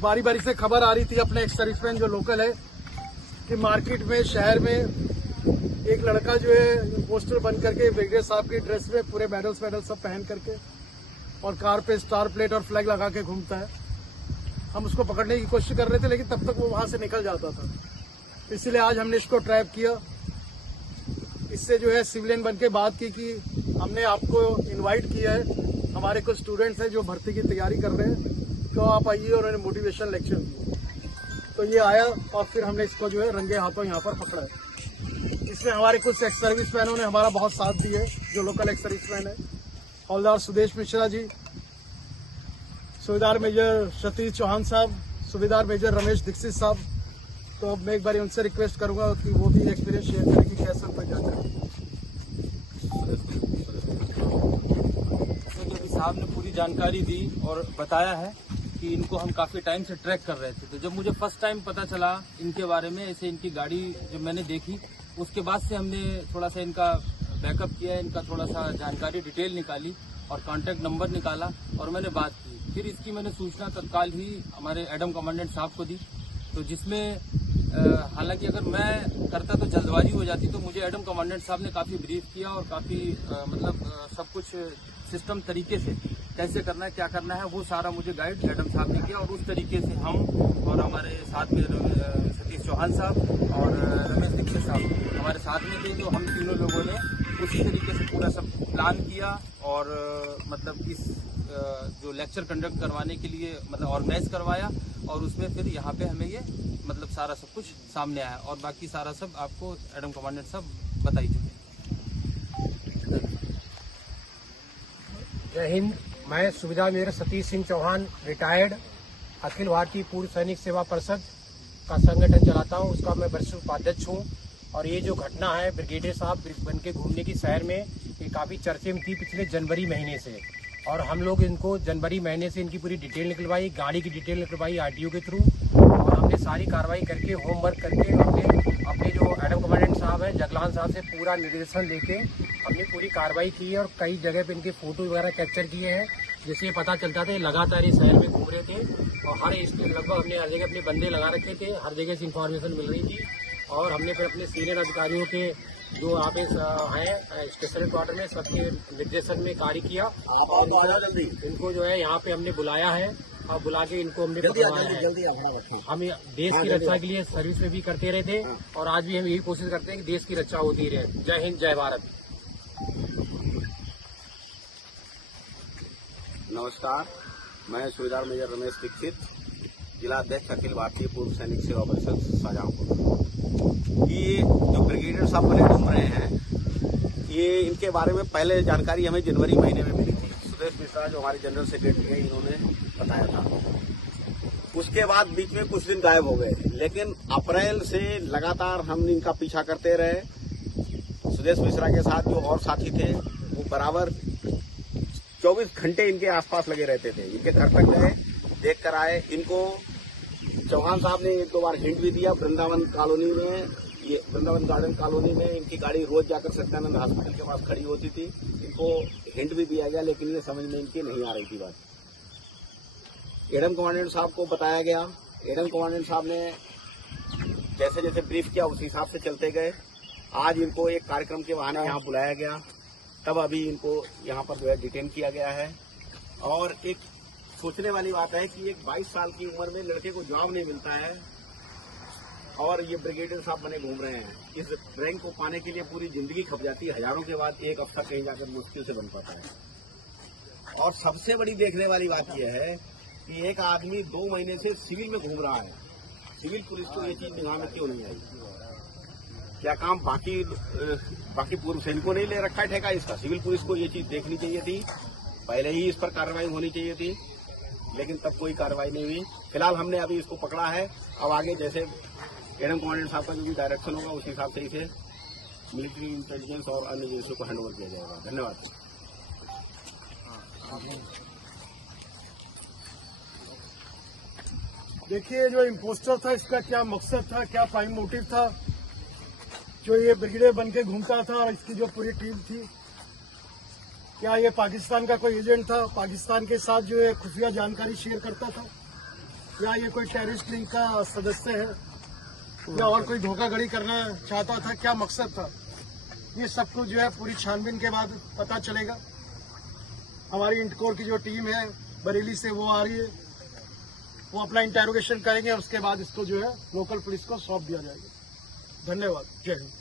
बारी बारी से खबर आ रही थी अपने एक सर्विसमैन जो लोकल है कि मार्केट में शहर में एक लड़का जो है पोस्टर बन करके ब्रिगेडियर साहब की ड्रेस में पूरे मेडल्स सब पहन करके और कार पे स्टार प्लेट और फ्लैग लगा के घूमता है। हम उसको पकड़ने की कोशिश कर रहे थे लेकिन तब तक वो वहां से निकल जाता था, इसलिए आज हमने इसको ट्रैप किया। इससे जो है सिविलियन बन के बात की कि हमने आपको इनवाइट किया है, हमारे कुछ स्टूडेंट्स हैं जो भर्ती की तैयारी कर रहे हैं, तो आप आइए, और उन्होंने मोटिवेशन लेक्चर दिया। तो ये आया और फिर हमने इसको जो है रंगे हाथों यहाँ पर पकड़ा है। इसमें हमारे कुछ एक्स सर्विसमैनों ने हमारा बहुत साथ दिया है, जो लोकल एक्स सर्विसमैन है, हवलदार सुदेश मिश्रा जी, सूबेदार मेजर सतीश चौहान साहब, सूबेदार मेजर रमेश दीक्षित साहब। तो अब मैं एक बार उनसे रिक्वेस्ट करूंगा कि वो भी एक्सपीरियंस शेयर करें कि कैसे उनको जाकर। साहब ने पूरी जानकारी दी और बताया है कि इनको हम काफी टाइम से ट्रैक कर रहे थे। तो जब मुझे फर्स्ट टाइम पता चला इनके बारे में, ऐसे इनकी गाड़ी जब मैंने देखी, उसके बाद से हमने थोड़ा सा इनका बैकअप किया, इनका थोड़ा सा जानकारी डिटेल निकाली और कांटेक्ट नंबर निकाला और मैंने बात की। फिर इसकी मैंने सूचना तत्काल ही हमारे एडम कमांडेंट साहब को दी, तो जिसमें हालांकि अगर मैं करता तो जल्दबाजी हो जाती, तो मुझे एडम कमांडेंट साहब ने काफी ब्रीफ किया और काफी सब कुछ सिस्टम तरीके से कैसे करना है, क्या करना है, वो सारा मुझे गाइड एडम साहब ने किया। और उस तरीके से हम और हमारे साथ में सतीश चौहान साहब और रमेश दीक्षित साहब हमारे साथ में थे, जो हम तीनों लोगों ने उसी तरीके से पूरा सब प्लान किया और इस जो लेक्चर कंडक्ट करवाने के लिए ऑर्गेनाइज करवाया, और उसमें फिर यहाँ पे हमें ये सारा सब कुछ सामने आया और बाकी सारा सब आपको एडम कमांडेंट साहब बताई चुके। जय हिंद। मैं सूबेदार मेजर सतीश सिंह चौहान, रिटायर्ड, अखिल भारतीय पूर्व सैनिक सेवा परिषद का संगठन चलाता हूं, उसका मैं वर्ष उपाध्यक्ष हूं। और ये जो घटना है ब्रिगेडियर साहब बन के घूमने की शहर में, ये काफ़ी चर्चे में थी पिछले जनवरी महीने से, और हम लोग इनको जनवरी महीने से इनकी पूरी डिटेल निकलवाई, गाड़ी की डिटेल निकलवाई आरटीओ के थ्रू, और हमने सारी कार्रवाई करके होमवर्क करके अपने जो एडम कमांडेंट साहब हैं जगलान साहब से पूरा निर्देशन लेके हमने पूरी कार्रवाई की है और कई जगह पे इनके फोटो वगैरह कैप्चर किए हैं, जिससे पता चलता था लगातार इस शहर में घूम रहे थे और लगभग हमने हर जगह अपने बंदे लगा रखे थे, हर जगह से इन्फॉर्मेशन मिल रही थी। और हमने फिर अपने सीनियर अधिकारियों के जो आप हैं स्पेशल क्वार्टर में सबके निर्देशन में कार्य किया। इनको जो है यहाँ पे हमने बुलाया है और बुला के इनको हमने पकड़वाया है। हम देश की रक्षा के लिए सर्विस में भी करते रहे थे और आज भी हम यही कोशिश करते हैं कि देश की रक्षा होती रहे। जय हिंद, जय भारत। नमस्कार, मैं सूबेदार मेजर रमेश दीक्षित, जिला अध्यक्ष अखिल भारतीय पूर्व सैनिक सेवा परिषद शाहजहांपुर। ये जो ब्रिगेडियर साहब बने घूम रहे हैं, ये इनके बारे में पहले जानकारी हमें जनवरी महीने में मिली थी। सुदेश मिश्रा जो हमारे जनरल सेक्रेटरी हैं, इन्होंने बताया था। उसके बाद बीच में कुछ दिन गायब हो गए, लेकिन अप्रैल से लगातार हम इनका पीछा करते रहे। सुदेश मिश्रा के साथ जो और साथी थे वो बराबर 24 घंटे इनके आसपास लगे रहते थे। इनके घर तक गए, देख कर आए। इनको चौहान साहब ने एक दो बार हिंट भी दिया। वृंदावन कॉलोनी में, ये वृंदावन गार्डन कॉलोनी में इनकी गाड़ी रोज जाकर सत्यानंद हॉस्पिटल के पास खड़ी होती थी। इनको हिंट भी दिया गया, लेकिन ये समझ में इनकी नहीं आ रही थी बात। एडम कमांडेंट साहब को बताया गया। एडम कमांडेंट साहब ने जैसे जैसे ब्रीफ किया उसी हिसाब से चलते गए। आज इनको एक कार्यक्रम के बहाने यहाँ बुलाया गया, तब अभी इनको यहाँ पर जो है डिटेन किया गया है। और एक सोचने वाली बात है कि एक 22 साल की उम्र में लड़के को जॉब नहीं मिलता है और ये ब्रिगेडियर साहब बने घूम रहे हैं। इस रैंक को पाने के लिए पूरी जिंदगी खप जाती है। हजारों के बाद एक अफसर कहीं जाकर मुश्किल से बन पाता है। और सबसे बड़ी देखने वाली बात यह है कि एक आदमी 2 महीने से सिविल में घूम रहा है। सिविल पुलिस को ये चीज दिमाग में क्यों नहीं आई? क्या काम बाकी पूर्व सैनिकों ने ले रखा है ठेका इसका? सिविल पुलिस को ये चीज देखनी चाहिए थी, पहले ही इस पर कार्रवाई होनी चाहिए थी, लेकिन तब कोई कार्रवाई नहीं हुई। फिलहाल हमने अभी इसको पकड़ा है। अब आगे जैसे एडम कमांडेंट साहब का जो भी डायरेक्शन होगा उस हिसाब से इसे मिलिट्री इंटेलिजेंस और अन्य एजेंसियों को हैंड ओवर किया जाएगा। धन्यवाद। देखिए, जो इम्पोस्टर था इसका क्या मकसद था, क्या प्राइम मोटिव था, जो ये ब्रिगेडियर बन के घूमता था और इसकी जो पूरी टीम थी, क्या ये पाकिस्तान का कोई एजेंट था, पाकिस्तान के साथ जो है खुफिया जानकारी शेयर करता था? या ये कोई टेररिस्ट लिंक का सदस्य है या और कोई धोखाधड़ी करना चाहता था, क्या मकसद था, ये सब कुछ जो है पूरी छानबीन के बाद पता चलेगा। हमारी इंटकोर की जो टीम है बरेली से वो आ रही है, वो अपना इंटेरोगेशन करेंगे, उसके बाद इसको जो है लोकल पुलिस को सौंप दिया जाएगा। धन्यवाद। जय हिंद।